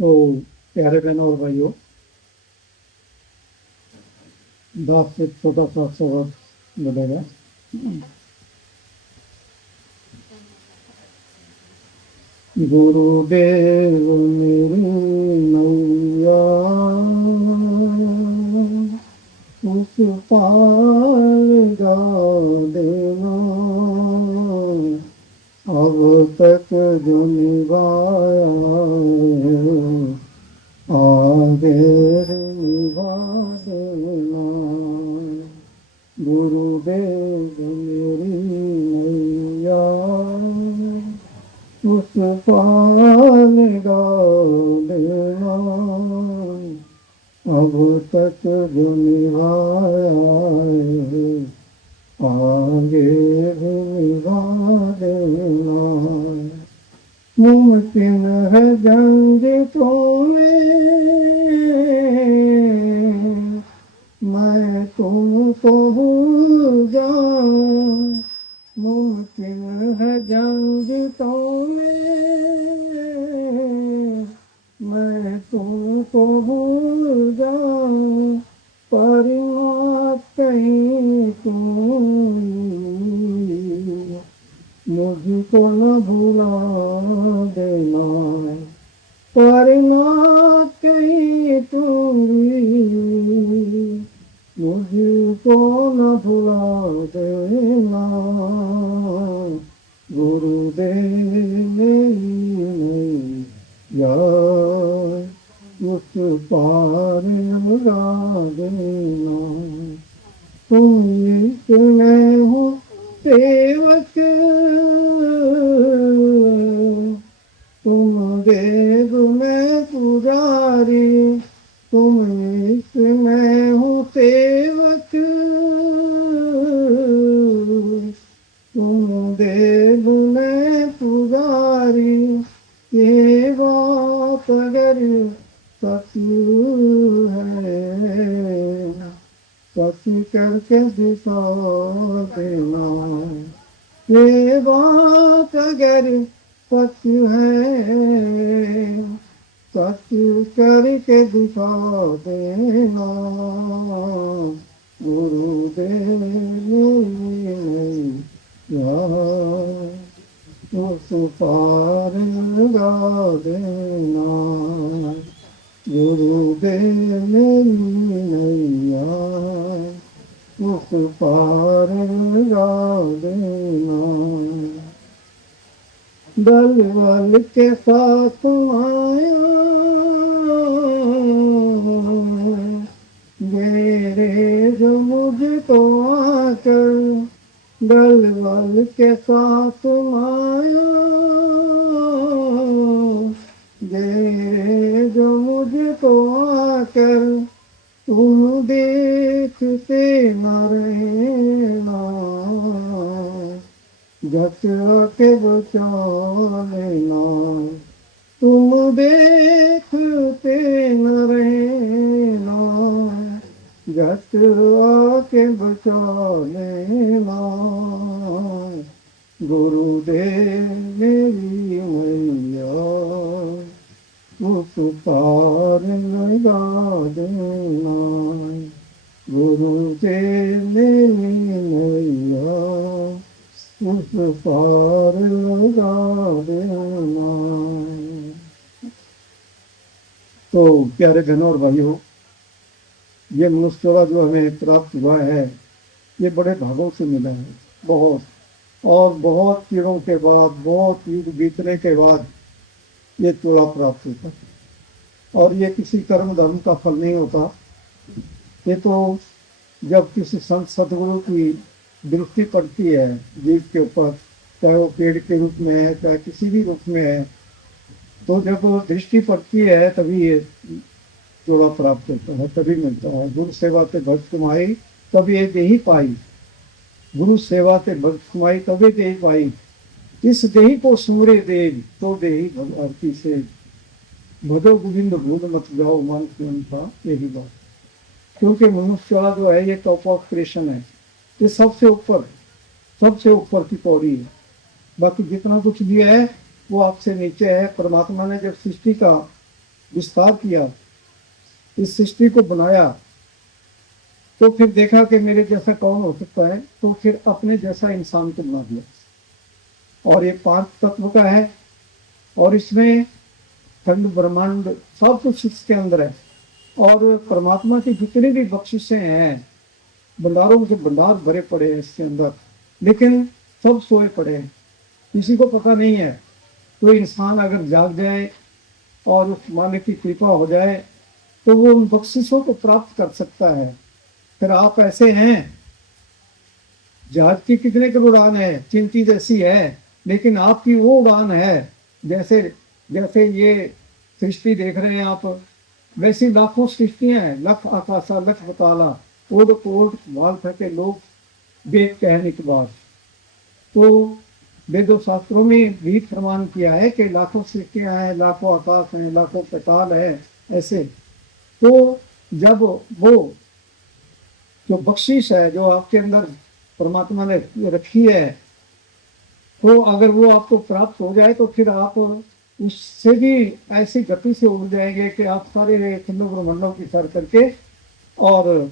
तो प्यारे बहनों और भाइयों, दास से छोटा सा शब्द मिलेगा। गुरुदेव मेरी नैया उस पार गा देना, अब तक जो निभाया आगे निभा देना। गुरुदेव मेरी नैया उस पार गा देना, अब तक जो निभाया आगे भी निभा देना। मुमकिन है जंग तो मैं तुमको भूल जाऊं। मुमकिन है जंग तो मैं तुमको भूल जाऊं, पर मौत कहीं तुम मुझको न भुला देना, पर मौत कहीं तुम मुझको न भुला देना। गुरुदेव नैया उस पार लगा देना। तुम इसमें हो सेवक, तुम देव में पुजारी, तुम इसमें हो सेवक, तुम देव में पुजारी। ये बात अगर सच है सच करके दिखा देना। ये बात अगर सच है सच करके दिखा देना। गुरुदेव उस पार लगा देना। गुरुदेव नैया उस पार लगा देना। बल बल के साथ आया मेरे जो मुझको आकर, बल बल के साथ आया मेरे जो मुझको आकर, तुम देखते न रहना, झटका के बचा लेना। तुम देखते न रहना, झटका के बचा लेना। गुरुदेव मेरी मैया उस पार लगा देना। गुरुदेव मेरी मैया उस पार लगा देना। तो प्यारे बहनों और भाइयों, ये मनुष्य जो हमें प्राप्त हुआ है, ये बड़े भागों से मिला है। बहुत पीड़ों के बाद, बहुत युग बीतने के बाद ये चोला प्राप्त होता है। और ये किसी कर्म धर्म का फल नहीं होता। ये तो जब किसी संत सदगुरु की दृष्टि पड़ती है जीव के ऊपर, चाहे वो पेड़ के रूप में है, चाहे किसी भी रूप में है, तो जब दृष्टि पड़ती है तभी ये जोड़ा प्राप्त होता है, तभी मिलता है। गुरु सेवा से भक्त कमाई तब ये दे ही पाई, गुरु सेवा से भक्त कमाई तबे दे ही पाई। इस देही को सूरे देव तो देही भगवती से, भजो गोविंद भूल मत जाओ मन था, यही बात। क्योंकि मनुष्य वाला जो है ये टॉप ऑफ क्रिएशन है, ये सबसे ऊपर की पौड़ी है। बाकी जितना कुछ भी है वो आपसे नीचे है। परमात्मा ने जब सृष्टि का विस्तार किया, इस सृष्टि को बनाया, तो फिर देखा कि मेरे जैसा कौन हो सकता है, तो फिर अपने जैसा इंसान को बना दिया। और ये 5 तत्व का है, और इसमें खंड ब्रह्मांड सब कुछ इसके अंदर है। और परमात्मा की जितनी भी बख्शिशें हैं, भंडारों के भंडार भरे पड़े हैं इसके अंदर, लेकिन सब सोए पड़े हैं, किसी को पता नहीं है। तो इंसान अगर जाग जाए और उस मालिक की कृपा हो जाए तो वो उन बख्शिशों को प्राप्त कर सकता है। फिर आप ऐसे हैं, जहाज की कितने की उड़ान है, चिंटी जैसी है, लेकिन आपकी वो उड़ान है, जैसे जैसे ये सृष्टि देख रहे हैं आप, वैसी लाखों सृष्टियां हैं, लख आकाशा लख बताला, ओड कोट वाल फेंके लोग वेद कहने के बाद। तो वेदों शास्त्रों में भी प्रमाण किया है कि लाखों सृष्टियां हैं, लाखों आकाश हैं, लाखों पताल है, ऐसे। तो जब वो जो बख्शिश है जो आपके अंदर परमात्मा ने रखी है, तो अगर वो आपको प्राप्त हो जाए तो फिर आप उससे भी ऐसी गति से उड़ जाएंगे कि आप सारे खंडों ब्रह्मांडों की सर करके और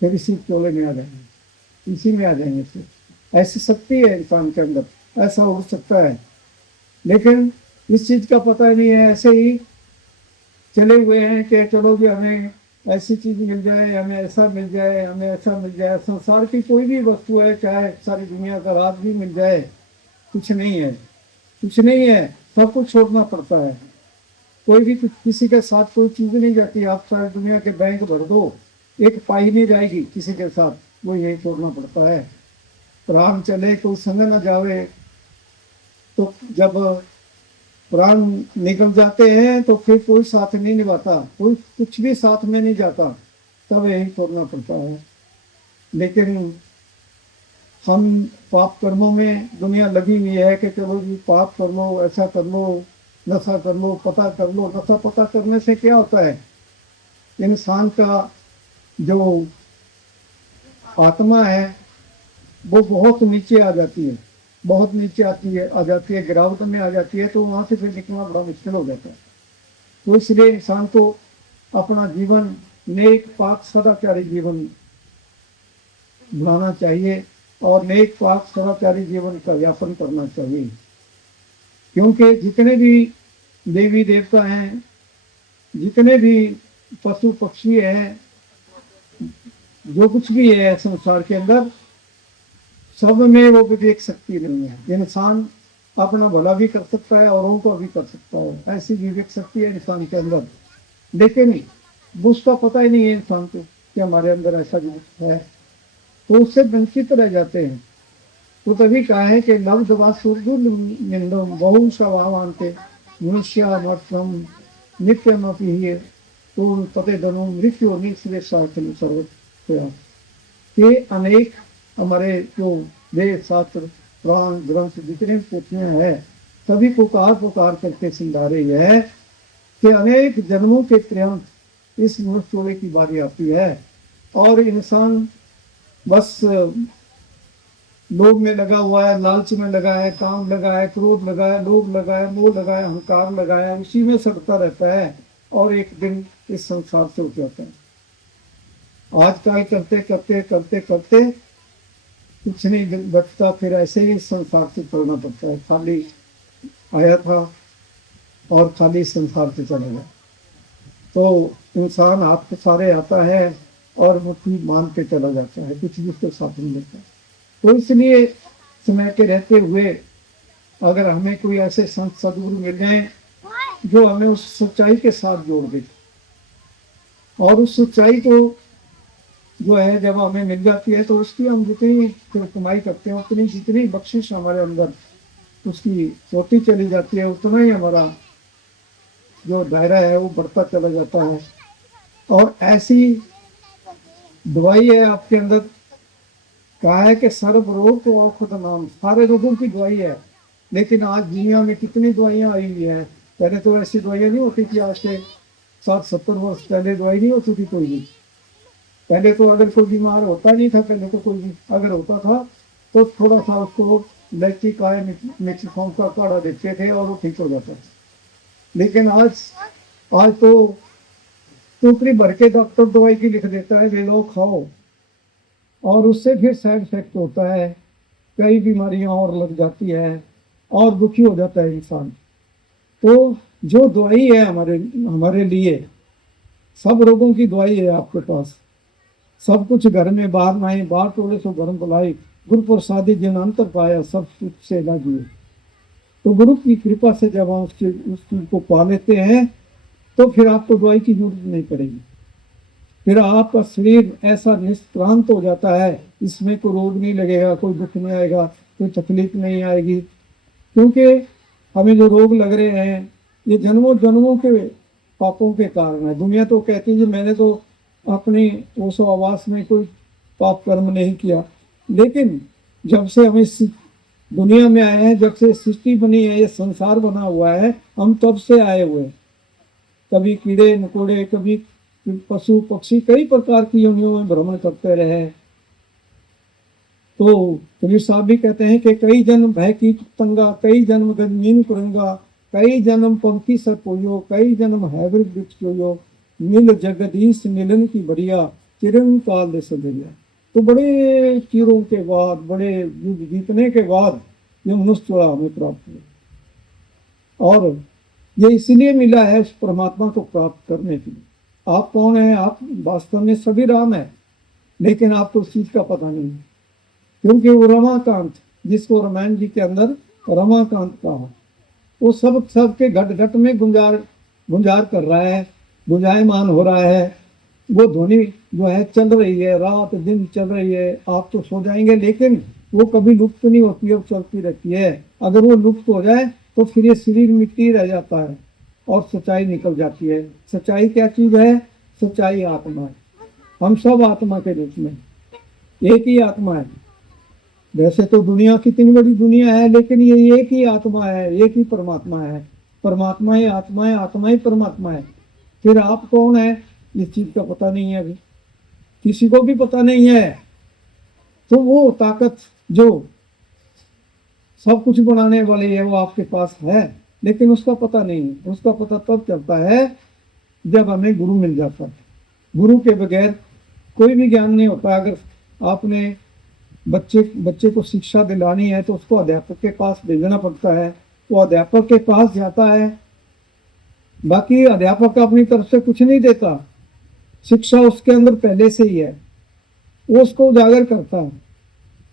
फिर इसी चोले में आ जाएंगे, इसी में आ जाएंगे। फिर ऐसी शक्ति है इंसान के अंदर, ऐसा उड़ सकता है। लेकिन इस चीज का पता नहीं है, ऐसे ही चले हुए हैं कि चलो जी हमें ऐसी चीज मिल जाए, हमें ऐसा मिल जाए, हमें ऐसा मिल जाए। संसार की कोई भी वस्तु है, चाहे सारी दुनिया का राज भी मिल जाए, कुछ नहीं है, कुछ नहीं है, सब कुछ छोड़ना पड़ता है। कोई भी कुछ किसी के साथ कोई चीज नहीं जाती। आप सारी दुनिया के बैंक भर दो, एक पाई नहीं जाएगी किसी के साथ, वो यही छोड़ना पड़ता है। प्राण चले कोई संग न जावे, तो जब प्राण निकल जाते हैं तो फिर कोई साथ नहीं निभाता, कोई कुछ भी साथ में नहीं जाता, तब यही छोड़ना पड़ता है। लेकिन हम पाप कर्मों में दुनिया लगी हुई है कि चलो जी पाप कर लो, ऐसा कर लो, नशा कर लो, पता कर लो। नशा पता करने से क्या होता है, इंसान का जो आत्मा है वो बहुत नीचे आ जाती है, बहुत नीचे आती है, आ जाती है, गिरावट में आ जाती है। तो वहां से फिर निकलना बड़ा मुश्किल हो जाता है। तो इसलिए इंसान को अपना जीवन नेक पाक सदाचारी जीवन बनाना चाहिए और नेक पाक सदाचारी जीवन का यापन करना चाहिए। क्योंकि जितने भी देवी देवता हैं, जितने भी पशु पक्षी हैं, जो कुछ भी है संसार के अंदर, सब में वो विवेक शक्ति नहीं है। इंसान अपना भला भी कर सकता है, औरों को भी कर सकता है, ऐसी विवेक शक्ति है इंसान के अंदर। लेकिन उसका पता ही नहीं है इंसान को कि हमारे अंदर ऐसा विवेक है, तो उससे वंचित रह जाते हैं। तो तभी कहा है कि लव दवा सुरदुर्निंदम बहु स्वभावान्ते मनुष्यामर्थम नित्यमपि तो तते धनु मृत्यु निश्चय सार्थन सर्व। ये अनेक हमारे जो वेद शास्त्र पुराण ग्रंथ जितने पोथियां हैं, सभी पुकार पुकार करके समझा रही है कि अनेक जन्मों के पर्यंत इस मनुष्य की बारी आती है और इंसान बस लोभ में लगा हुआ है, लालच में लगा है, काम लगा है, क्रोध लगा है, लोभ लगा है, मोह लगा है, अहंकार लगा है, उसी में सड़ता रहता है और एक दिन इस संसार से उठ जाता है। आजकल करते करते करते करते कुछ नहीं बचता, फिर ऐसे ही संसार से चलना पड़ता है। खाली आया था और खाली संसार से चला गया। तो इंसान आपके सारे आता है और मुट्ठी मान के चला जाता है, कुछ भी उसके साथ नहीं लेता। तो इसलिए समय के रहते हुए अगर हमें कोई ऐसे संत सदगुरु मिल जाए जो हमें उस सच्चाई के साथ जोड़ दे, और उस सच्चाई को जो है जब हमें मिल जाती है तो उसकी हम जितनी फिर कमाई करते हैं, उतनी जितनी बख्शिश हमारे अंदर उसकी होती चली जाती है, उतना ही हमारा जो दायरा है वो बढ़ता चला जाता है। और ऐसी दवाई है आपके अंदर, कहा है कि सर्व रोग को औषध नाम, सारे रोगों की दवाई है। लेकिन आज दुनिया में कितनी दवाइयां आई हुई है, पहले तो ऐसी दवाइयां नहीं होती थी। आज से 60-70 वर्ष पहले दवाई नहीं होती थी कोई भी। पहले तो अगर कोई बीमार होता नहीं था, पहले तो कोई भी अगर होता था तो थोड़ा सा उसको इलायची का मिक्स फॉर्म का काढ़ा देते थे और वो ठीक हो जाता था। लेकिन आज आज तो टोकरी भर के डॉक्टर दवाई की लिख देता है, वे लो खाओ, और उससे फिर साइड इफेक्ट होता है, कई बीमारियां और लग जाती है और दुखी हो जाता है इंसान। तो जो दवाई है हमारे हमारे लिए, सब रोगों की दवाई है आपके पास। सब कुछ घर में बाहर नाई, बाहर टोले सो भरम भलाई, गुरु प्रसादी जिन अंतर पाया, सब सुख से लगी। तो गुरु की कृपा से जब हम उस चीज को पा लेते हैं तो फिर आपको दवाई की जरूरत नहीं पड़ेगी। फिर आपका शरीर ऐसा निष्क्रांत हो जाता है, इसमें कोई रोग नहीं लगेगा, कोई दुख नहीं आएगा, कोई तकलीफ नहीं आएगी। क्योंकि हमें जो रोग लग रहे हैं ये जन्मों जन्मों के पापों के कारण है। दुनिया तो कहती है मैंने तो अपनी ओसो आवास में कोई पाप कर्म नहीं किया, लेकिन जब से हम इस दुनिया में आए हैं, जब से सृष्टि बनी है, ये संसार बना हुआ है, हम तब से आए हुए। कभी कीड़े मकोड़े, कभी पशु पक्षी, कई प्रकार की योनियों में भ्रमण करते रहे। तो कबीर साहब भी कहते हैं कि कई जन्म भय की पतंगा, कई जन्म गंजीन कुरंगा, कई जन्म पंखी सर पोयो, कई जन्म हैवर वृक्ष पोयो, नील जगदीश नीलन की बढ़िया, चिरं काल दे सदरिया। तो बड़े चीरों के बाद, बड़े युद्ध जीतने के बाद ये मनुष्य चूड़ा हमें प्राप्त हुआ, और ये इसलिए मिला है उस परमात्मा को प्राप्त करने के लिए। आप कौन है? आप वास्तव में सभी राम है, लेकिन आपको उस चीज का पता नहीं है। क्योंकि वो रमाकांत, जिसको रामायण जी के अंदर रमाकांत कहा, वो सब सबके घट घट में गुंजार कर रहा है, गुंजायमान हो रहा है। वो ध्वनि जो है चल रही है, रात दिन चल रही है। आप तो सो जाएंगे, लेकिन वो कभी लुप्त नहीं होती है, वो चलती रहती है। अगर वो लुप्त हो जाए तो फिर ये शरीर मिट्टी रह जाता है और सच्चाई निकल जाती है। सच्चाई क्या चीज है? सच्चाई आत्मा है। हम सब आत्मा के रूप में, एक ही आत्मा है। वैसे तो दुनिया कितनी बड़ी दुनिया है, लेकिन ये एक ही आत्मा है, एक ही परमात्मा है। परमात्मा ही आत्मा है, आत्मा ही परमात्मा है। फिर आप कौन है, इस चीज का पता नहीं है, अभी किसी को भी पता नहीं है। तो वो ताकत जो सब कुछ बनाने वाली है वो आपके पास है, लेकिन उसका पता नहीं है। उसका पता तब चलता है जब हमें गुरु मिल जाता है। गुरु के बगैर कोई भी ज्ञान नहीं होता। अगर आपने बच्चे को शिक्षा दिलानी है तो उसको अध्यापक के पास भेजना पड़ता है, वो अध्यापक के पास जाता है। बाकी अध्यापक अपनी तरफ से कुछ नहीं देता, शिक्षा उसके अंदर पहले से ही है। वो उसको उजागर करता है,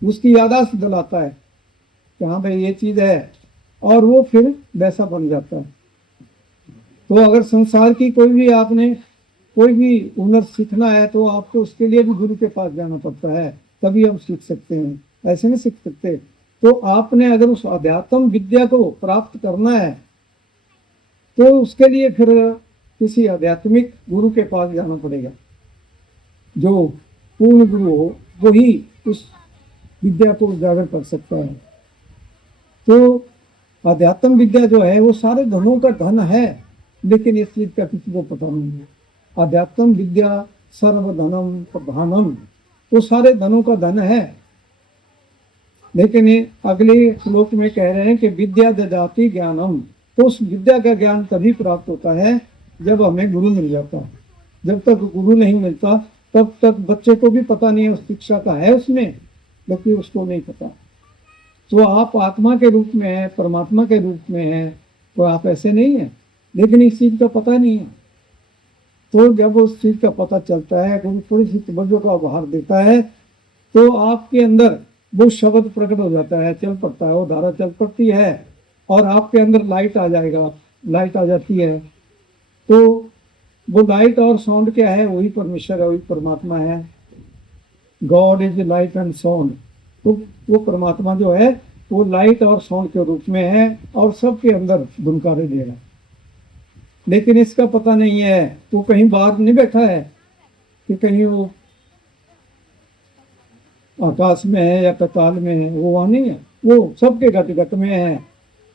उसकी याददाश्त दिलाता है कि हाँ भाई ये चीज है, और वो फिर वैसा बन जाता है। तो अगर संसार की कोई भी हुनर सीखना है तो आपको उसके लिए भी गुरु के पास जाना पड़ता है, तभी हम सीख सकते हैं, ऐसे नहीं सीख सकते। तो आपने अगर उस अध्यात्म विद्या को प्राप्त करना है तो उसके लिए फिर किसी आध्यात्मिक गुरु के पास जाना पड़ेगा। जो पूर्ण गुरु हो वही उस विद्या को उजागर कर सकता है। तो अध्यात्म विद्या जो है वो सारे धनों का धन है, लेकिन इस चीज का किसी को पता नहीं है। अध्यात्म विद्या सर्वधनम प्रधानम, वो सारे धनों का धन है। लेकिन ये अगले श्लोक में कह रहे हैं कि विद्या ददाति ज्ञानम। तो उस विद्या का ज्ञान तभी प्राप्त होता है जब हमें गुरु मिल जाता है। जब तक गुरु नहीं मिलता तब तक बच्चे को भी पता नहीं है उस शिक्षा का है उसमें, लेकिन उसको नहीं पता। तो आप आत्मा के रूप में है, परमात्मा के रूप में है, तो आप ऐसे नहीं है, लेकिन इस चीज का पता नहीं है। तो जब उस चीज का पता चलता है, गुरु थोड़ी सी तवज्जो का आभार देता है, तो आपके अंदर वो शब्द प्रकट हो जाता है, चल पड़ता है, वो धारा चल पड़ती है, और आपके अंदर लाइट आ जाएगा, लाइट आ जाती है। तो वो लाइट और साउंड क्या है? वही परमेश्वर है, वही परमात्मा है। God is light and sound. तो वो परमात्मा जो है वो लाइट और साउंड के रूप में है और सबके अंदर धुनकारे दे रहा है, लेकिन इसका पता नहीं है। तो कहीं बाहर नहीं बैठा है कि कहीं वो आकाश में है या पाताल में है, वो वहां नहीं है, वो सबके घट घट में है।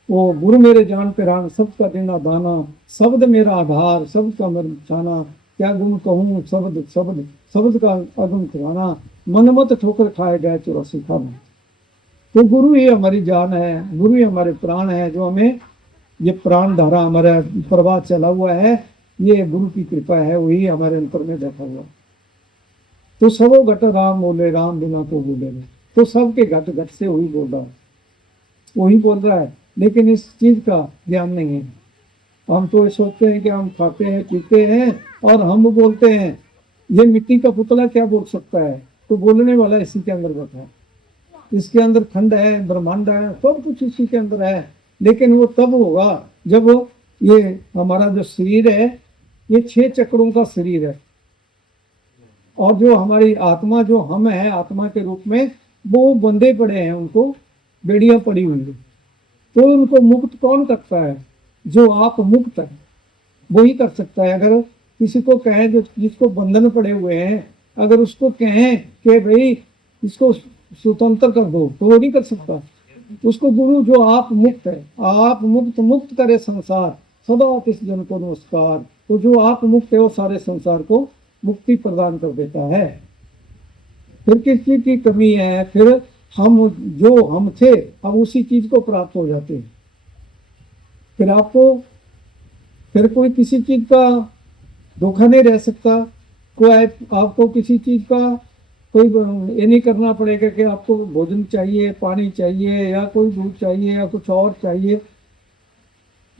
वो गुरु मेरे जान पिरान, सबका देना दाना, शब्द मेरा आधार, सबका मेरा छाना, क्या गुण कहूँ शब्द शब्द, शब्द का अगम ठिकाना, मन मत ठोकर खाए गए 84 खाना। तो गुरु ही हमारी जान है, गुरु ही हमारे प्राण है, जो हमें ये प्राण धारा हमारा प्रवाह चला हुआ है, ये गुरु की कृपा है, वही हमारे अंतर में बैठा हुआ। तो सबो घट राम बोले, राम बिना को बोले नहीं। तो सबके घट घट से वही बोल रहा है, वही बोल रहा है, लेकिन इस चीज का ज्ञान नहीं है। हम तो ये सोचते हैं कि हम खाते हैं पीते हैं और हम बोलते हैं। ये मिट्टी का पुतला क्या बोल सकता है? तो बोलने वाला इसी के अंदर बैठा है। इसके अंदर खंड है, ब्रह्मांड है, सब कुछ इसी के अंदर है। लेकिन वो तब होगा जब ये हमारा जो शरीर है, ये 6 चक्रों का शरीर है, और जो हमारी आत्मा, जो हम है आत्मा के रूप में, वो बंधे पड़े हैं, उनको बेड़ियां पड़ी हुई है। तो उनको मुक्त कौन करता है? जो आप मुक्त है वही कर सकता है। अगर किसी को कहें, जो जिसको बंधन पड़े हुए हैं, अगर उसको कहें कि भाई इसको स्वतंत्र कर दो, तो वो नहीं कर सकता। उसको गुरु, जो आप मुक्त है, आप मुक्त, मुक्त करे संसार सदा तिस जन को नमस्कार। तो जो आप मुक्त है वो सारे संसार को मुक्ति प्रदान कर देता है। फिर किस चीज की कमी है? फिर हम जो हम थे अब उसी चीज को प्राप्त हो जाते हैं। फिर आपको, फिर कोई किसी चीज का धोखा नहीं रह सकता। कोई आपको किसी चीज का कोई ये नहीं करना पड़ेगा कि आपको भोजन चाहिए, पानी चाहिए, या कोई दूध चाहिए, या कुछ और चाहिए।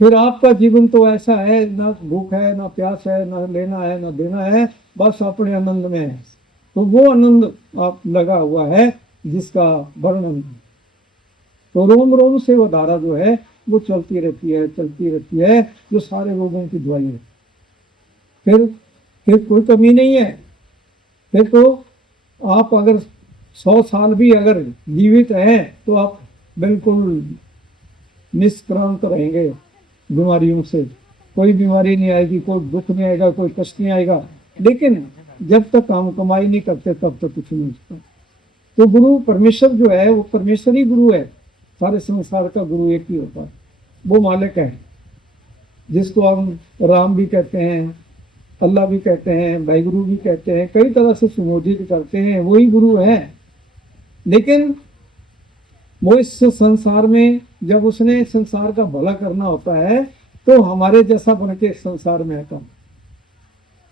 फिर आपका जीवन तो ऐसा है, ना भूख है, ना प्यास है, ना लेना है, ना देना है, बस अपने आनंद में है। तो वो आनंद आप लगा हुआ है जिसका वर्णन। तो रोम रोम से वो धारा जो है वो चलती रहती है, चलती रहती है, जो सारे रोगों की दवाई है। फिर कोई कमी नहीं है। फिर तो आप अगर 100 साल भी अगर जीवित हैं तो आप बिल्कुल निष्क्रांत रहेंगे बीमारियों से। कोई बीमारी नहीं आएगी, कोई दुख नहीं आएगा, कोई कष्ट नहीं आएगा। लेकिन जब तक हम कमाई नहीं करते तब तक कुछ नहीं होता। तो गुरु परमेश्वर जो है वो परमेश्वर ही गुरु है। सारे संसार का गुरु एक ही होता है, वो मालिक है, जिसको हम राम भी कहते हैं, अल्लाह भी कहते हैं, वाहिगुरु भी कहते हैं, कई तरह से संबोधित करते हैं, वही गुरु है। लेकिन वो इस संसार में जब उसने संसार का भला करना होता है तो हमारे जैसा बन के संसार में आता,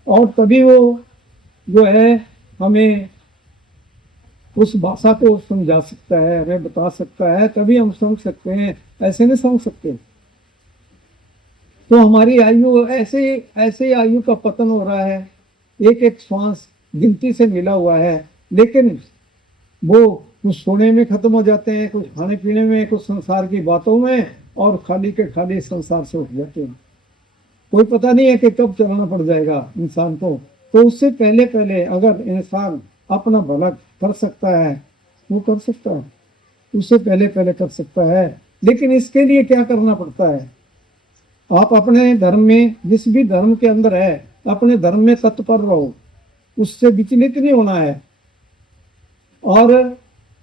और तभी वो जो है हमें उस भाषा को समझा सकता है, हमें बता सकता है, तभी हम समझ सकते हैं, ऐसे नहीं समझ सकते। तो हमारी आयु ऐसे ऐसे आयु का पतन हो रहा है, एक एक श्वास गिनती से मिला हुआ है। लेकिन वो कुछ सोने में खत्म हो जाते हैं, कुछ खाने पीने में, कुछ संसार की बातों में, और खाली के खाली संसार से उठ जाते हैं। कोई पता नहीं है कि कब चलना पड़ जाएगा इंसान को। तो उससे पहले पहले अगर इंसान अपना भला कर सकता है, वो कर सकता है, उससे पहले पहले कर सकता है। लेकिन इसके लिए क्या करना पड़ता है? आप अपने धर्म में, जिस भी धर्म के अंदर है, अपने धर्म में तत्पर रहो, उससे विचलित नहीं होना है। और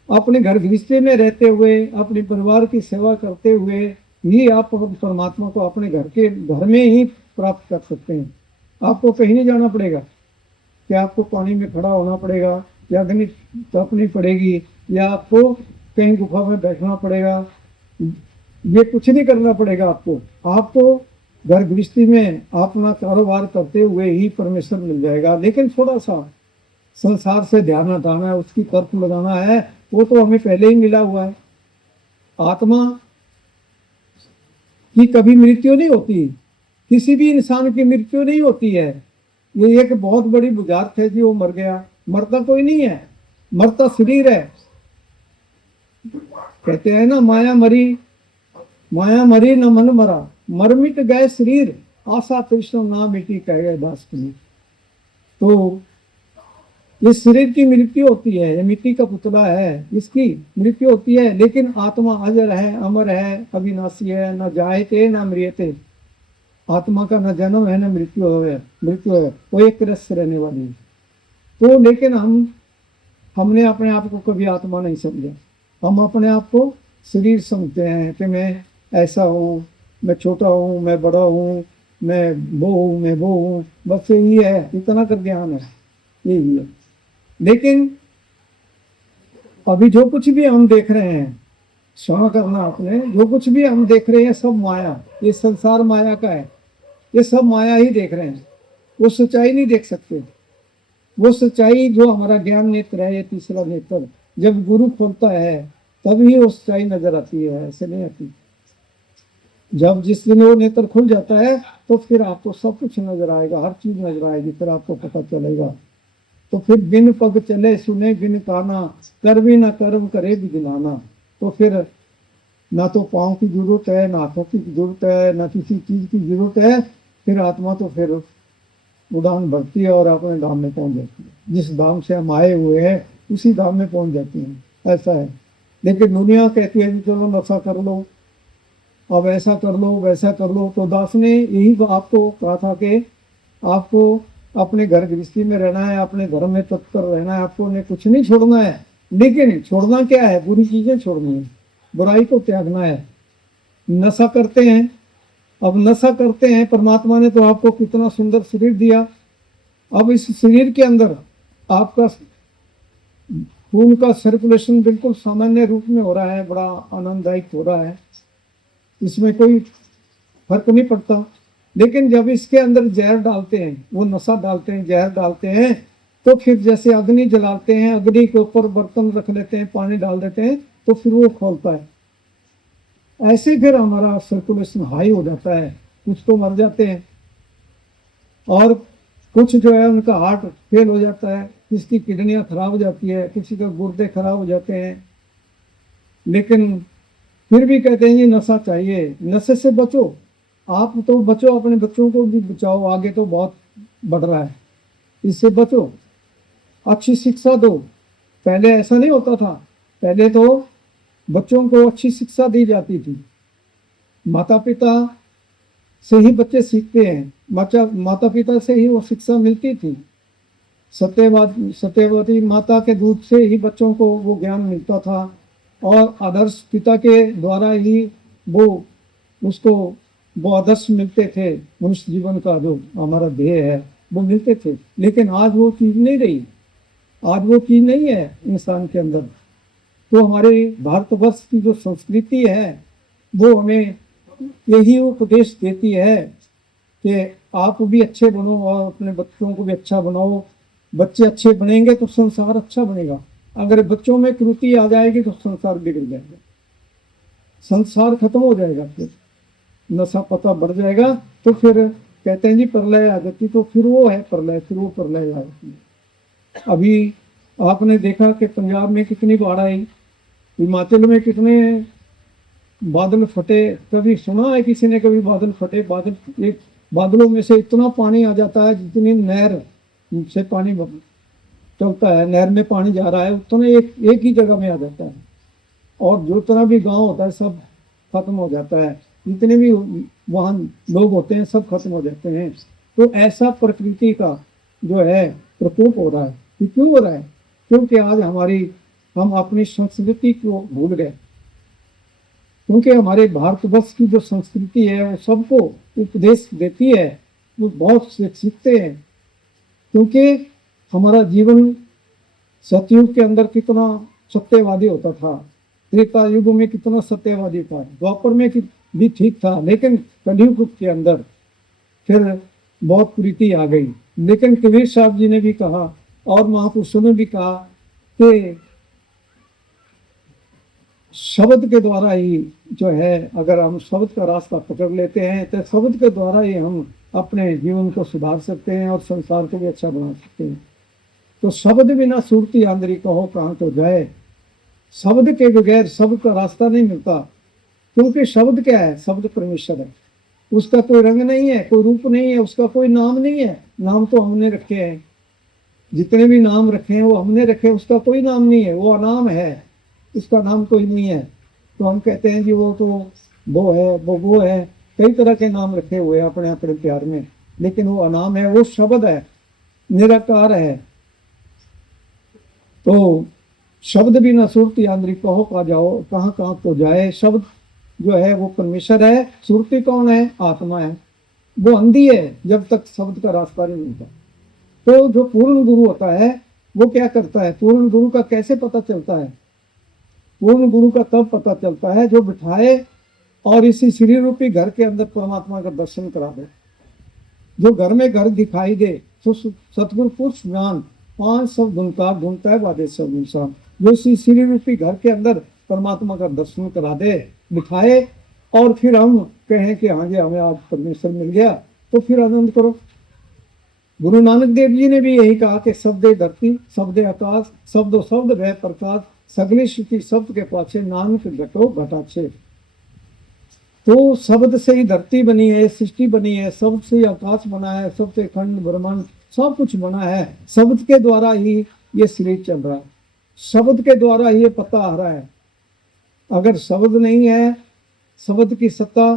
अपने घर गृहस्थी में रहते हुए, अपने परिवार की सेवा करते हुए ही आप परमात्मा को अपने घर में ही प्राप्त कर सकते हैं। आपको कहीं नहीं जाना पड़ेगा कि आपको पानी में खड़ा होना पड़ेगा, या अग्नि तपनी पड़ेगी, या आपको कहीं गुफा में बैठना पड़ेगा। ये कुछ नहीं करना पड़ेगा आपको घर गृहस्थी में अपना कारोबार करते हुए ही परमेश्वर मिल जाएगा। लेकिन थोड़ा सा संसार से ध्यान हटाना है, उसकी तरफ लगाना है, वो तो हमें पहले ही मिला हुआ है। आत्मा की कभी मृत्यु नहीं होती, किसी भी इंसान की मृत्यु नहीं होती है। ये एक बहुत बड़ी बुझारत है जी, वो मर गया, मरता कोई नहीं है, मरता शरीर है। कहते हैं ना, माया मरी न मन मरा, मर मिट गए शरीर, आशा तृष्णा ना मिटी कह गए दास कबीर। तो इस शरीर की मृत्यु होती है, ये मिट्टी का पुतला है, इसकी मृत्यु होती है। लेकिन आत्मा अजर है, अमर है, अविनाशी है, न जायते न मृत्यते। आत्मा का न जन्म है न मृत्यु है, वो एक रस से रहने वाली है। तो लेकिन हमने अपने आप को कभी आत्मा नहीं समझा। हम अपने आप को शरीर समझते हैं कि मैं ऐसा हूँ, मैं छोटा हूँ, मैं बड़ा हूँ, मैं वो हूँ, बस यही है, इतना कर ज्ञान है, यही है। लेकिन अभी जो कुछ भी हम देख रहे हैं, सुना करना आपने, जो कुछ भी हम देख रहे हैं सब माया, ये संसार माया का है। ये सब माया ही देख रहे हैं, वो सच्चाई नहीं देख सकते। वो सच्चाई जो हमारा ज्ञान नेत्र है, ये तीसरा नेत्र जब गुरु खोलता है तभी वो सच्चाई नजर आती है, ऐसे नहीं आती। जब जिस दिन वो नेत्र खुल जाता है तो फिर आपको सब कुछ नजर आएगा, हर चीज नजर आएगी, फिर आपको पता चलेगा। तो फिर बिन पग चले सुने बिन काना, कर भी ना कर्म करे भी गिनाना। तो फिर ना तो पाँव की जरूरत है, ना हाथों की जरूरत है, ना किसी चीज की जरूरत है। फिर आत्मा तो फिर उड़ान भरती है और अपने धाम में पहुंच जाती है। जिस धाम से हम आए हुए हैं उसी धाम में पहुंच जाती हैं, ऐसा है। लेकिन दुनिया कहती है कि चलो नशा कर लो, अब ऐसा कर लो वैसा कर लो। तो दास ने यही आपको कहा था कि आपको अपने घर गृहस्थी में रहना है, अपने धर्म में तत्पर रहना है, आपको ने कुछ नहीं छोड़ना है। लेकिन छोड़ना क्या है? बुरी चीजें छोड़नी है, बुराई को त्यागना है। नशा करते हैं, अब नशा करते हैं, परमात्मा ने तो आपको कितना सुंदर शरीर दिया। अब इस शरीर के अंदर आपका खून का सर्कुलेशन बिल्कुल सामान्य रूप में हो रहा है, बड़ा आनंददायक हो रहा है, इसमें कोई फर्क नहीं पड़ता। लेकिन जब इसके अंदर जहर डालते हैं, वो नशा डालते हैं, जहर डालते हैं, तो फिर जैसे अग्नि जलाते हैं, अग्नि के ऊपर बर्तन रख लेते हैं, पानी डाल देते हैं, तो फिर वो खोलता है। ऐसे फिर हमारा सर्कुलेशन हाई हो जाता है। कुछ तो मर जाते हैं और कुछ जो है उनका हार्ट फेल हो जाता है, किसी की किडनियां खराब हो जाती है, किसी का गुर्दे खराब हो जाते हैं। लेकिन फिर भी कहते हैं ये नशा चाहिए, नशे से बचो। आप तो बचो, अपने बच्चों को भी बचाओ, आगे तो बहुत बढ़ रहा है, इससे बचो, अच्छी शिक्षा दो। पहले ऐसा नहीं होता था, पहले तो बच्चों को अच्छी शिक्षा दी जाती थी। माता पिता से ही बच्चे सीखते हैं, माता पिता से ही वो शिक्षा मिलती थी। सत्यवती माता के दूध से ही बच्चों को वो ज्ञान मिलता था, और आदर्श पिता के द्वारा ही वो उसको वो आदर्श मिलते थे। मनुष्य जीवन का जो हमारा ध्येय है वो मिलते थे। लेकिन आज वो चीज नहीं रही, आज वो चीज नहीं है इंसान के अंदर। तो हमारे भारतवर्ष की जो संस्कृति है वो हमें यही उपदेश देती है कि आप भी अच्छे बनो और अपने बच्चों को भी अच्छा बनाओ। बच्चे अच्छे बनेंगे तो संसार अच्छा बनेगा। अगर बच्चों में त्रुटि आ जाएगी तो संसार बिगड़ जाएगा, संसार खत्म हो जाएगा, फिर नशा पता बढ़ जाएगा। तो फिर कहते हैं जी प्रलय आ जाती, तो फिर वो है प्रलय, फिर वो प्रलय आ जाती है। अभी आपने देखा कि पंजाब में कितनी बाढ़ आई, हिमाचल में कितने बादल फटे। कभी सुना है किसी ने कभी बादल फटे? बादल एक बादलों में से इतना पानी आ जाता है, जितनी नहर से पानी चलता है, नहर में पानी जा रहा है उतना एक ही जगह में आ जाता है, और जो तरह भी गांव होता है सब खत्म हो जाता है, जितने भी वहाँ लोग होते हैं सब खत्म हो जाते हैं। तो ऐसा प्रकृति का जो है प्रकोप हो रहा है। ये क्यों हो रहा है? क्योंकि आज हम अपनी संस्कृति को भूल गए। क्योंकि हमारे भारतवर्ष की जो संस्कृति है वो सबको उपदेश देती है, वो बहुत से सीखते हैं। क्योंकि हमारा जीवन सतयुग के अंदर कितना सत्यवादी होता था, त्रेता युग में कितना सत्यवादी था, द्वापर में भी ठीक था, लेकिन कलयुग के अंदर फिर बहुत कुरीति आ गई। लेकिन कबीर साहब जी ने भी कहा और महापुरुषों ने भी कहा कि शब्द के द्वारा ही जो है, अगर हम शब्द का रास्ता पकड़ लेते हैं तो शब्द के द्वारा ही हम अपने जीवन को सुधार सकते हैं और संसार को भी अच्छा बना सकते हैं। तो शब्द बिना सुरती आंदरी कहो कहाँ तो जाए, शब्द के बगैर शब्द का रास्ता नहीं मिलता। क्योंकि शब्द क्या है? शब्द परमेश्वर है, उसका कोई रंग नहीं है, कोई रूप नहीं है, उसका कोई नाम नहीं है। नाम तो हमने रखे हैं, जितने भी नाम रखे हैं वो हमने रखे, उसका कोई नाम नहीं है, वो अनाम है, उसका नाम कोई नहीं है। तो हम कहते हैं कि वो तो वो है, वो है, कई तरह के नाम रखे हुए हैं अपने अपने प्यार में, लेकिन वो अनाम है, वो शब्द है, निराकार है। तो शब्द भी न सुरती आंदरी कहो का जाओ कहाँ कहाँ तो जाए। शब्द जो है वो परमेश्वर है, सुरती कौन है? आत्मा है। वो अंधी है जब तक शब्द का रास्ता नहीं मिलता। तो जो पूर्ण गुरु होता है वो क्या करता है? पूर्ण गुरु का कैसे पता चलता है? पूर्ण गुरु का तब पता चलता है जो बिठाए और इसी शरीर रूपी घर के अंदर परमात्मा का दर्शन करा दे। जो घर में घर दिखाई दे, तो सतगुरु पुरुष ज्ञान 5 शब्द ढूंढता है वादे सब इंसान। जो श्री रूपी घर के अंदर परमात्मा का दर्शन करा दे, दिखाए, और फिर हम कहें कि हाँ जी हमें आज परमेश्वर मिल गया, तो फिर आनंद करो। गुरु नानक देव जी ने भी यही कहा कि शब्दे धरती शब्दे आकाश, शब्दो शब्द भय प्रकाश, सगली श्रुति शब्द के पाछे, नानक घटो घटाछे। तो शब्द से ही धरती बनी है, सृष्टि बनी है, शब्द से ही आकाश बना है, शब्द से खंड ब्रह्मांड सब कुछ बना है। शब्द के द्वारा ही ये शरीर चल रहा है, शब्द के द्वारा ही ये पता आ रहा है। अगर शब्द नहीं है, शब्द की सत्ता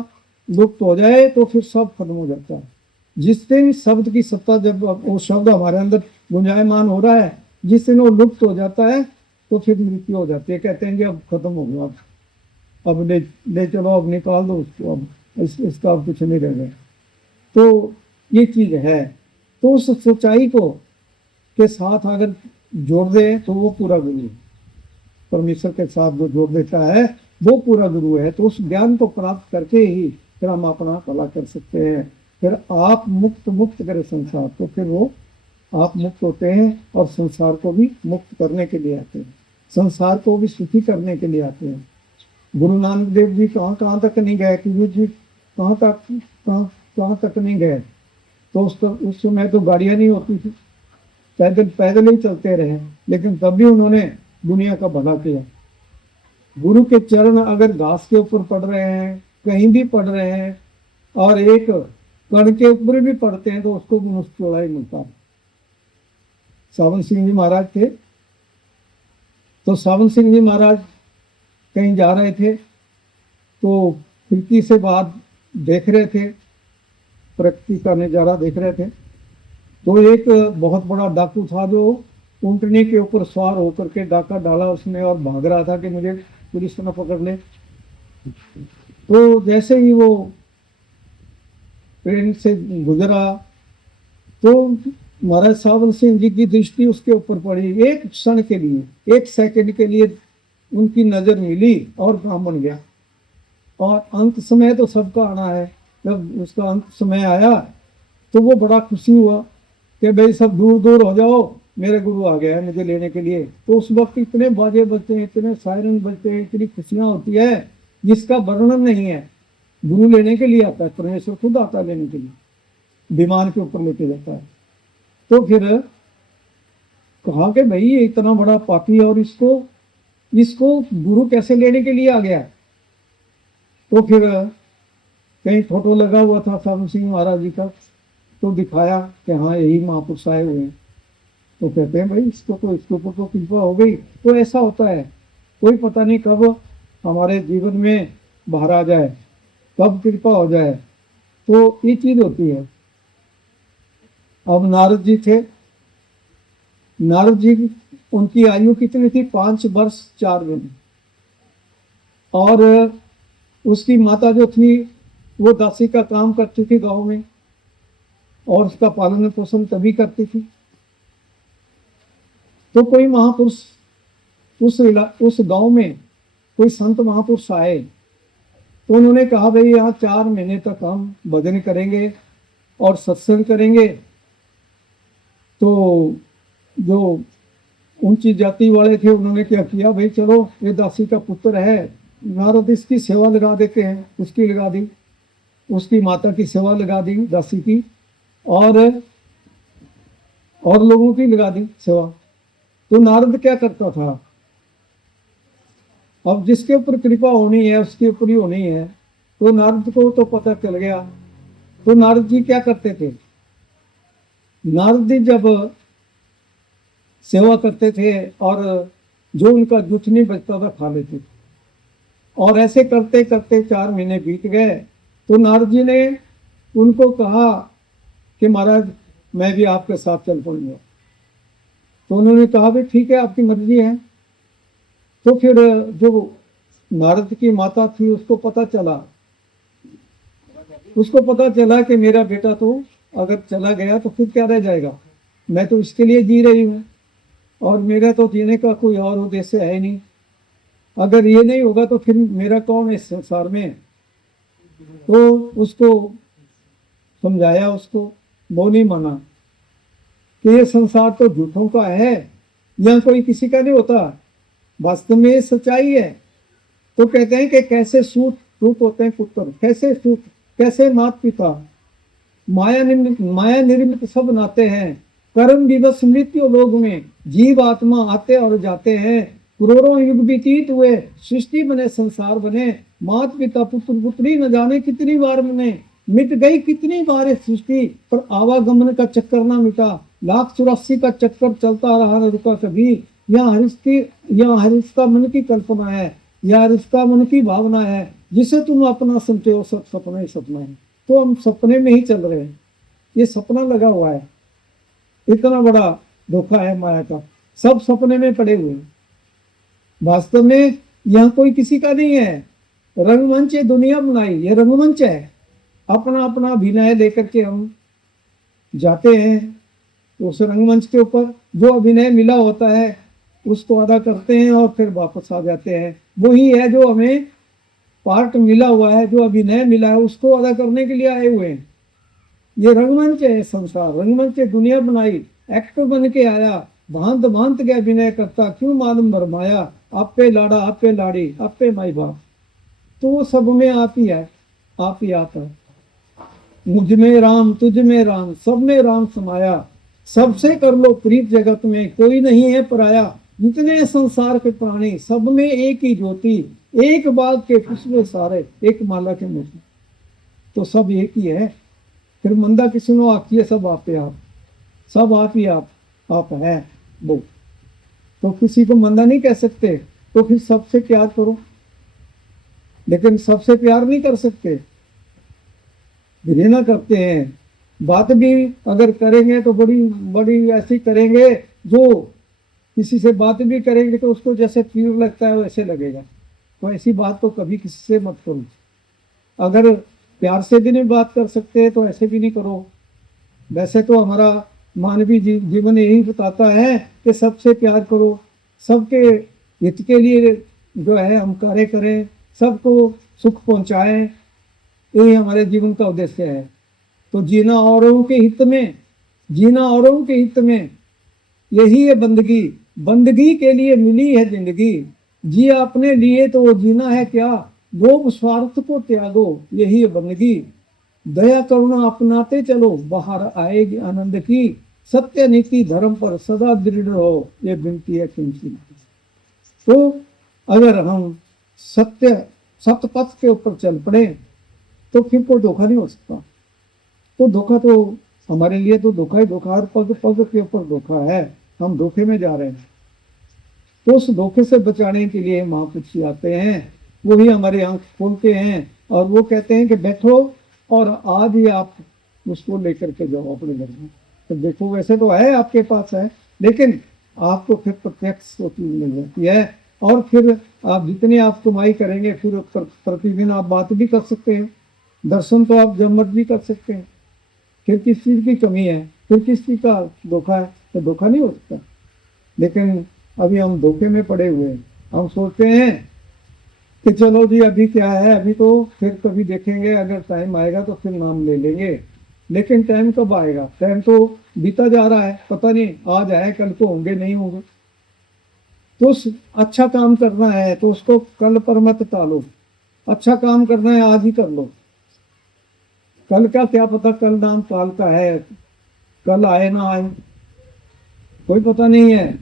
लुप्त हो जाए तो फिर सब खत्म हो जाता है। जिस दिन शब्द की सत्ता, जब वो शब्द हमारे अंदर गुंजायमान हो रहा है, जिस दिन वो लुप्त हो जाता है तो फिर मृत्यु हो जाती है। कहते हैं कि अब खत्म हो गया, अब ले चलो, अब निकाल दो उसको, अब इसका अब कुछ नहीं रह गया। तो ये चीज है। तो उस सच्चाई को के साथ अगर जोड़ दे तो वो पूरा गुरु है। परमेश्वर के साथ जो जोड़ देता है वो पूरा गुरु है। तो उस ज्ञान को प्राप्त करके ही फिर हम अपना भला कर सकते हैं। फिर आप मुक्त करें संसार को, फिर वो आप मुक्त होते हैं और संसार को भी मुक्त करने के लिए आते हैं, संसार को भी सुखी करने के लिए आते हैं। गुरु नानक देव जी कहाँ तक नहीं गए, गुरु जी कहाँ तक नहीं गए। तो उस समय तो गाड़ियाँ नहीं होती थी, पैदल ही चलते रहे, लेकिन तब भी उन्होंने दुनिया का भला किया। गुरु के चरण अगर घास के ऊपर पड़ रहे हैं, कहीं भी पड़ रहे हैं, और एक कण के ऊपर भी पड़ते हैं, तो उसको मुस्कुरा ही मिलता है। सावन सिंह जी महाराज थे, तो सावन सिंह जी महाराज कहीं जा रहे थे, तो खिड़की से बाहर देख रहे थे, प्रकृति का नजारा देख रहे थे। तो एक बहुत बड़ा डाकू था जो ऊंटनी के ऊपर सवार होकर के डाका डाला उसने और भाग रहा था कि मुझे पुलिस न पकड़ ले। तो जैसे ही वो ट्रेन से गुजरा तो महाराज सावन सिंह जी की दृष्टि उसके ऊपर पड़ी। एक क्षण के लिए, एक सेकंड के लिए उनकी नजर मिली और काम बन गया। और अंत समय तो सबका आना है। जब उसका अंत समय आया तो वो बड़ा खुशी हुआ कि भाई सब दूर दूर हो जाओ, मेरे गुरु आ गया है मुझे लेने के लिए। तो उस वक्त इतने बाजे बजते हैं, इतने सायरन बजते हैं, इतनी खुशियां होती है जिसका वर्णन नहीं है। गुरु लेने के लिए आता है, परमेश्वर खुद आता है लेने के लिए, विमान के ऊपर लेके जाता है। तो फिर कहा कि भाई ये इतना बड़ा पापी और इसको गुरु कैसे लेने के लिए आ गया। तो फिर कहीं फोटो लगा हुआ था सावन सिंह महाराज जी का, तो दिखाया कि हाँ यही महापुरुष आए हुए हैं। तो कहते हैं भाई इसके ऊपर तो कृपा हो गई। तो ऐसा होता है, कोई पता नहीं कब हमारे जीवन में बाहर आ जाए, कब कृपा हो जाए। तो ये चीज होती है। अब नारद जी थे, नारद जी उनकी आयु कितनी थी, 5 वर्ष 4 दिन। और उसकी माता जो थी वो दासी का काम करती थी गांव में, और उसका पालन पोषण तभी करती थी। तो कोई महापुरुष उस गांव में कोई संत महापुरुष आए, तो उन्होंने कहा भाई यहाँ 4 महीने तक हम भजन करेंगे और सत्संग करेंगे। तो जो ऊंची जाति वाले थे उन्होंने क्या किया, भाई चलो ये दासी का पुत्र है, नारद इसकी सेवा लगा देते हैं। उसकी लगा दी, उसकी माता की सेवा लगा दी दासी की, और लोगों की लगा दी सेवा। तो नारद क्या करता था, अब जिसके ऊपर कृपा होनी है उसके ऊपर ही होनी है। तो नारद को तो पता चल गया। तो नारद जी क्या करते थे, नारद जी जब सेवा करते थे और जो उनका दुख नहीं बचता था खा लेते थे। और ऐसे करते करते 4 महीने बीत गए। तो नारद जी ने उनको कहा कि महाराज मैं भी आपके साथ चल पड़ूंगा। तो उन्होंने कहा भाई ठीक है आपकी मर्जी है। तो फिर जो नारद की माता थी उसको पता चला कि मेरा बेटा तो अगर चला गया तो फिर क्या रह जाएगा, मैं तो इसके लिए जी रही हूँ और मेरा तो जीने का कोई और उद्देश्य है नहीं। अगर ये नहीं होगा तो फिर मेरा कौन है इस संसार में। तो उसको समझाया, उसको वो नहीं माना कि ये संसार तो झूठों का है, यहाँ कोई किसी का नहीं होता, वास्तव में ये सच्चाई है। तो कहते हैं कि कैसे सूत सूत होते हैं पुत्र, कैसे सूत, कैसे माता पिता, माया निर्मित सब नाते हैं, कर्म दिवस मृत्यु लोग में जीव आत्मा आते और जाते हैं, करोड़ों युग व्यतीत हुए सृष्टि बने संसार बने, माता पिता पुत्र पुत्री न जाने कितनी बार बने, मिट गई कितनी बार ये सृष्टि, पर आवागमन का चक्कर ना मिटा, 1,84 का चक्कर चलता रहा न रुका कभी। यहाँ हरिश्ता मन की कल्पना है, यह रिश्ता मन की भावना है, जिसे तुम अपना सुनते हो सब सपना ही सपना है। तो हम सपने में ही चल रहे हैं, ये सपना लगा हुआ है। इतना बड़ा धोखा है माया का, सब सपने में पड़े हुए हैं। वास्तव में यहाँ कोई किसी का नहीं है। रंगमंच ये दुनिया बनाई, ये रंगमंच है। अपना अपना अभिनय लेकर के हम जाते हैं उस रंगमंच के ऊपर, जो अभिनय मिला होता है उसको अदा करते हैं और फिर वापस आ जाते हैं। वही है जो हमें पार्ट मिला हुआ है, जो अभिनय मिला है उसको अदा करने के लिए आए हुए हैं। ये रंगमंच है संसार, रंगमंच है दुनिया बनाई, एक्टर बन के आया, भांत भांत के अभिनय करता, क्यों मालूम भरमाया, आप पे लाड़ा आप पे लाड़ी आप पे माई बाप। तो वो सब में आप ही है, आप ही आप है। मुझ में राम तुझ में राम सब में राम समाया, सबसे कर लो प्रीत जगत में कोई नहीं है पराया, जितने संसार के प्राणी सब में एक ही ज्योति, एक बाग के खुशबू सारे एक माला के मोती। तो सब एक ही है, फिर मंदा किसी ने आखी है, सब आप ही आप, सब आप ही आप है वो। तो किसी को मंदा नहीं कह सकते, तो फिर सबसे प्यार करो, लेकिन सबसे प्यार नहीं कर सकते, घृणा करते हैं। बात भी अगर करेंगे तो बड़ी बड़ी ऐसी करेंगे, जो किसी से बात भी करेंगे तो उसको जैसे प्योर लगता है वैसे लगेगा। तो ऐसी बात तो कभी किसी से मत करो। अगर प्यार से भी नहीं बात कर सकते तो ऐसे भी नहीं करो। वैसे तो हमारा मानवीय जीवन यही बताता है कि सबसे प्यार करो, सबके हित के लिए जो है हम कार्य करें, सबको सुख पहुंचाएं, यही हमारे जीवन का उद्देश्य है। तो जीना औरों के हित में, जीना औरों के हित में, यही है बंदगी। बंदगी के लिए मिली है जिंदगी, जी अपने लिए तो वो जीना है क्या, लोभ स्वार्थ को त्यागो यही है बंदगी। दया करुणा अपनाते चलो बाहर आएगी आनंद की, सत्य नीति धर्म पर सदा दृढ़ रहो ये विनती है किंसी। तो अगर हम सत्य पथ के ऊपर चल पड़े तो फिर कोई धोखा नहीं हो सकता। तो धोखा तो हमारे लिए तो धोखा ही धोखा, हर पग पग के ऊपर धोखा है, हम धोखे में जा रहे हैं। तो उस धोखे से बचाने के लिए महापुरुष आते हैं, वो ही हमारे आंख खोलते हैं और वो कहते हैं कि बैठो और आज ही आप उसको लेकर के जाओ अपने घर में। तो देखो वैसे तो है आपके पास है, लेकिन आपको फिर प्रत्यक्ष वो चीज मिल जाती है। और फिर आप जितनी आप कमाई करेंगे फिर प्रतिदिन आप बात भी कर सकते हैं, दर्शन तो आप जमत भी कर सकते हैं। फिर किस चीज़ की कमी है, फिर किस चीज़ का धोखा है, तो धोखा नहीं हो सकता। लेकिन अभी हम धोखे में पड़े हुए हैं। हम सोचते हैं कि चलो जी अभी क्या है, अभी तो फिर कभी देखेंगे, अगर टाइम आएगा तो फिर नाम ले लेंगे। लेकिन टाइम कब आएगा, टाइम तो बीता जा रहा है, पता नहीं आज आए कल को होंगे नहीं होंगे। तो अच्छा काम करना है तो उसको कल पर मत टालो, अच्छा काम करना है आज ही कर लो। कल का क्या पता, कल नाम काल का है, कल आए ना आए कोई पता नहीं है।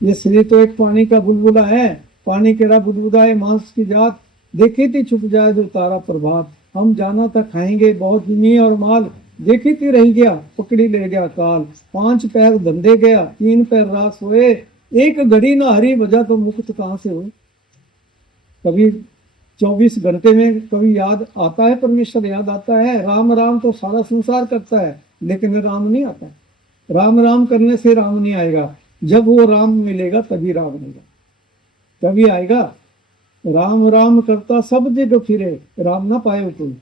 ये शरीर तो एक पानी का बुलबुला है, पानी केरा बुदबुदा है मांस की जात, देखी थी छुप जाए जो तारा प्रभात। हम जाना था खाएंगे बहुत दुनिया और माल, देखी थी रह गया पकड़ी ले गया काल। 5 पैर धंधे गया 3 पैर रास हुए, एक घड़ी ना हरी वजह तो मुक्त कहाँ से हुए। कभी 24 घंटे में कभी याद आता है, परमेश्वर याद आता है। राम राम तो सारा संसार करता है, लेकिन राम नहीं आता है। राम राम करने से राम नहीं आएगा, जब वो राम मिलेगा तभी राम आएगा, तभी आएगा। राम राम करता सब जगह फिरे, राम ना पाए कोई,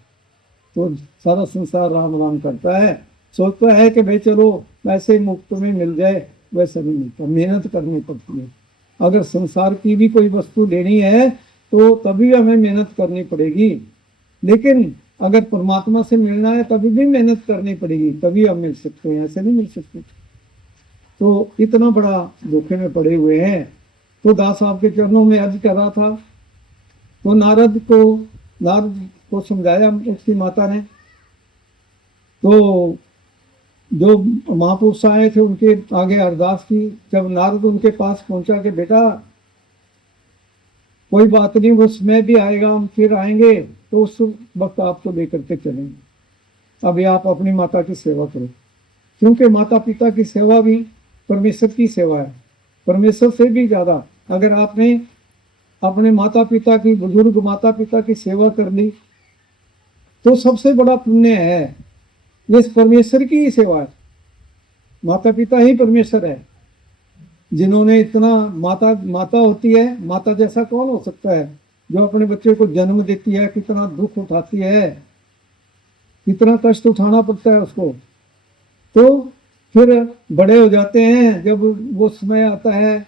तो सारा संसार राम राम करता है। सोचता है कि भाई चलो वैसे मुफ्त में मिल जाए, वैसे नहीं मिलता, मेहनत करनी पड़ती है। अगर संसार की भी कोई वस्तु लेनी है तो तभी हमें मेहनत करनी पड़ेगी। लेकिन अगर परमात्मा से मिलना है तभी भी मेहनत करनी पड़ेगी, तभी आप मिल सकते हैं, ऐसे नहीं मिल सकते। तो इतना बड़ा धोखे में पड़े हुए हैं। तो दास आपके चरणों में अर्ज कर रहा था। तो नारद को समझाया उसकी माता ने। तो जो महापुरुष आए थे उनके आगे अरदास की। जब नारद उनके पास पहुंचा के बेटा कोई बात नहीं, वो समय भी आएगा, हम फिर आएंगे तो उस वक्त आपको लेकर के चलेंगे। अभी आप अपनी माता की सेवा करो, क्योंकि माता पिता की सेवा भी परमेश्वर की सेवा है। परमेश्वर से भी ज्यादा अगर आपने अपने माता पिता की, बुजुर्ग माता पिता की सेवा कर ली तो सबसे बड़ा पुण्य है। ये परमेश्वर की ही सेवा है। माता पिता ही परमेश्वर है, जिन्होंने इतना माता होती है, माता जैसा कौन हो सकता है, जो अपने बच्चे को जन्म देती है, कितना दुख उठाती है, कितना कष्ट उठाना पड़ता है उसको। तो फिर बड़े हो जाते हैं, जब वो समय आता है,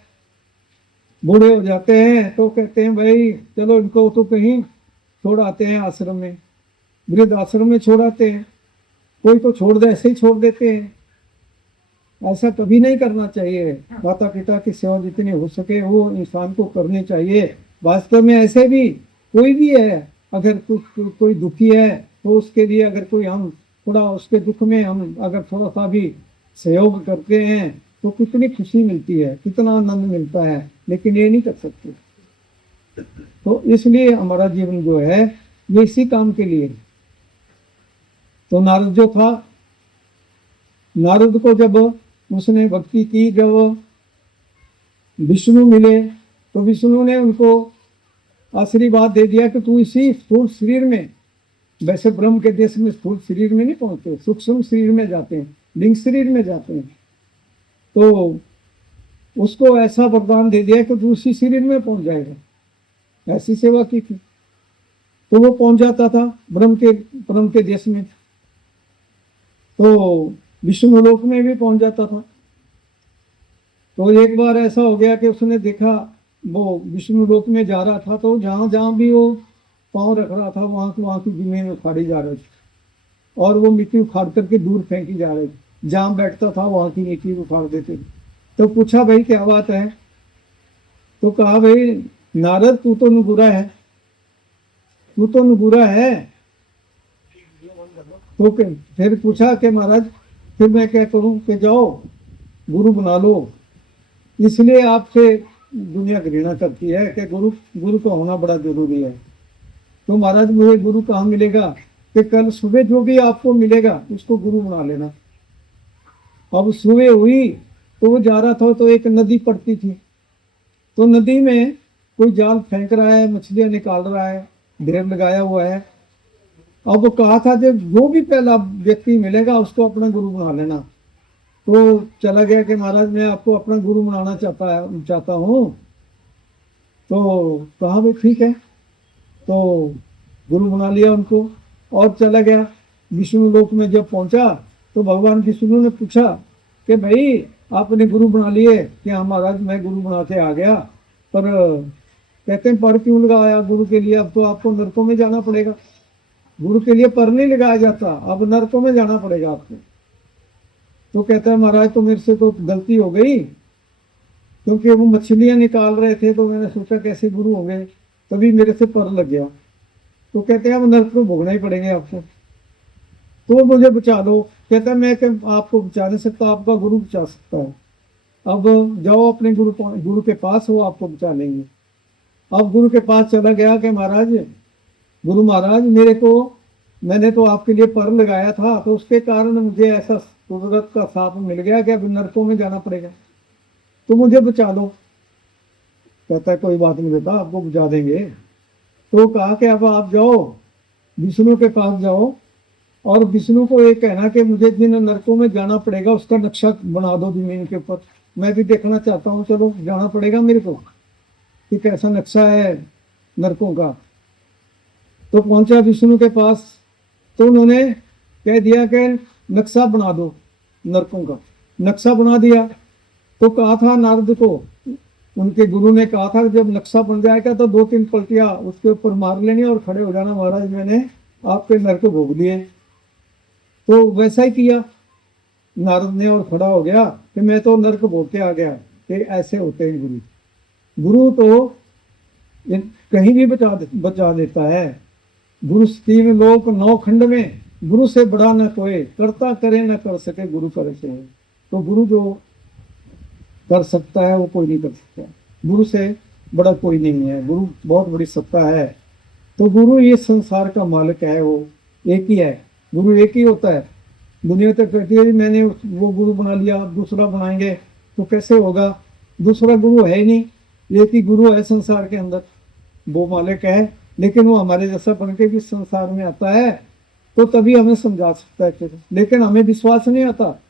बूढ़े हो जाते हैं, तो कहते हैं भाई चलो इनको तो कहीं छोड़ आते हैं आश्रम में, वृद्ध आश्रम में छोड़ आते हैं। कोई तो छोड़ दे, ऐसे ही छोड़ देते हैं। ऐसा कभी नहीं करना चाहिए। माता पिता की सेवा जितनी हो सके वो इंसान को करनी चाहिए। वास्तव में ऐसे भी कोई भी है, अगर कोई दुखी है तो उसके लिए अगर कोई हम थोड़ा उसके दुख में हम अगर थोड़ा सा भी सहयोग करते हैं तो कितनी खुशी मिलती है, कितना आनंद मिलता है। लेकिन ये नहीं कर सकते। तो इसलिए हमारा जीवन जो है ये इसी काम के लिए। तो नारद जो था, नारद को जब उसने भक्ति की, जब विष्णु मिले तो विष्णु ने उनको आशीर्वाद दे दिया कि तू इसी स्थूल शरीर में, वैसे ब्रह्म के देश में स्थूल शरीर में नहीं पहुंचते, सूक्ष्म शरीर में जाते हैं, लिंग शरीर में जाते हैं। तो उसको ऐसा वरदान दे दिया कि तू उसी शरीर में पहुंच जाएगा। ऐसी सेवा की थी तो वो पहुंच जाता था ब्रह्म के देश में, तो विष्णु लोक में भी पहुंच जाता था। तो एक बार ऐसा हो गया कि उसने देखा वो विष्णु लोक में जा रहा था, तो जहां जहां भी वो पांव रख रहा था वहां की जमीन उखाड़ी जा रही थी और वो मिट्टी उखाड़ करके दूर फेंकी जा रही थी। जहां बैठता था वहां की मिट्टी उखाड़ देते थे। तो पूछा भाई क्या बात है? तो कहा भाई नारद तू तो नुगुरा है, तू तो नुगुरा है। तो फिर पूछा कि महाराज फिर मैं क्या करूं? कि जाओ गुरु बना लो। इसलिए आपसे दुनिया घृणा करती है कि गुरु का होना बड़ा जरूरी है। तो महाराज मुझे गुरु कहाँ मिलेगा? कि कल सुबह जो भी आपको मिलेगा उसको गुरु बना लेना। अब सुबह हुई तो वो जा रहा था तो एक नदी पड़ती थी। तो नदी में कोई जाल फेंक रहा है, मछलियां निकाल रहा है, ढेर लगाया हुआ है। अब वो कहा था जब जो भी पहला व्यक्ति मिलेगा उसको अपना गुरु बना लेना। तो चला गया कि महाराज मैं आपको अपना गुरु बनाना चाहता हूँ। तो कहा भाई ठीक है। तो गुरु बना लिया उनको और चला गया। विष्णु लोक में जब पहुंचा तो भगवान विष्णु ने पूछा कि भाई आपने गुरु बना लिए? कि हाँ महाराज मैं गुरु बना के आ गया। पर कहते हैं पर क्यों लगाया गुरु के लिए? अब तो आपको नरकों में जाना पड़ेगा। गुरु के लिए पर नहीं लगाया जाता, अब नरकों में जाना पड़ेगा आपको। तो कहता है महाराज तो मेरे से तो गलती हो गई, क्योंकि वो मछलियां निकाल रहे थे तो मैंने सोचा कैसे गुरु होंगे, तभी मेरे से पर लग गया। तो कहते हैं अब नरक को भोगना ही पड़ेंगे आपको, तो मुझे बचा लो। कहता है मैं आपको बचा नहीं सकता, आपका गुरु बचा सकता है। अब जाओ अपने गुरु के पास, वो आपको बचा लेंगे। अब गुरु के पास चला गया कि महाराज गुरु महाराज मैंने तो आपके लिए पर लगाया था, तो उसके कारण मुझे ऐसा कुदरत का साथ मिल गया कि अब नरकों में जाना पड़ेगा, तो मुझे बचा लो। कहता है कोई बात नहीं बेटा, आपको बचा देंगे। तो कहा कि अब आप जाओ विष्णु के पास जाओ और विष्णु को ये कहना कि मुझे जिन नरकों में जाना पड़ेगा उसका नक्शा बना दो जमीन के ऊपर, मैं भी देखना चाहता हूँ। चलो जाना पड़ेगा मेरे को कि कैसा नक्शा है नरकों का। तो पहुंचा विष्णु के पास, तो उन्होंने कह दिया कि नक्शा बना दो नरकों का। नक्शा बना दिया। तो कहा था नारद को, उनके गुरु ने कहा था जब नक्शा बन जाएगा तो 2-3 पलटियां उसके ऊपर मार लेनी और खड़े हो जाना, महाराज मैंने आपके नरक भोग लिए। तो वैसा ही किया नारद ने और खड़ा हो गया कि मैं तो नरक भोग के आ गया। कि ऐसे होते हैं गुरु। गुरु तो कहीं भी बचा देता है। गुरु तीन लोक नौ खंड में, गुरु से बड़ा न कोई, करता करे न कर सके गुरु करे से। तो गुरु जो कर सकता है वो कोई नहीं कर सकता, गुरु से बड़ा कोई नहीं है। गुरु बहुत बड़ी सत्ता है। तो गुरु ये संसार का मालिक है, वो एक ही है। गुरु एक ही होता है। दुनिया तक कहती है मैंने वो गुरु बना लिया, अब दूसरा बनाएंगे तो कैसे होगा। दूसरा गुरु है ही नहीं, एक ही गुरु है संसार के अंदर, वो मालिक है। लेकिन वो हमारे जैसा बन के भी संसार में आता है तो तभी हमें समझा सकता है। लेकिन हमें विश्वास नहीं आता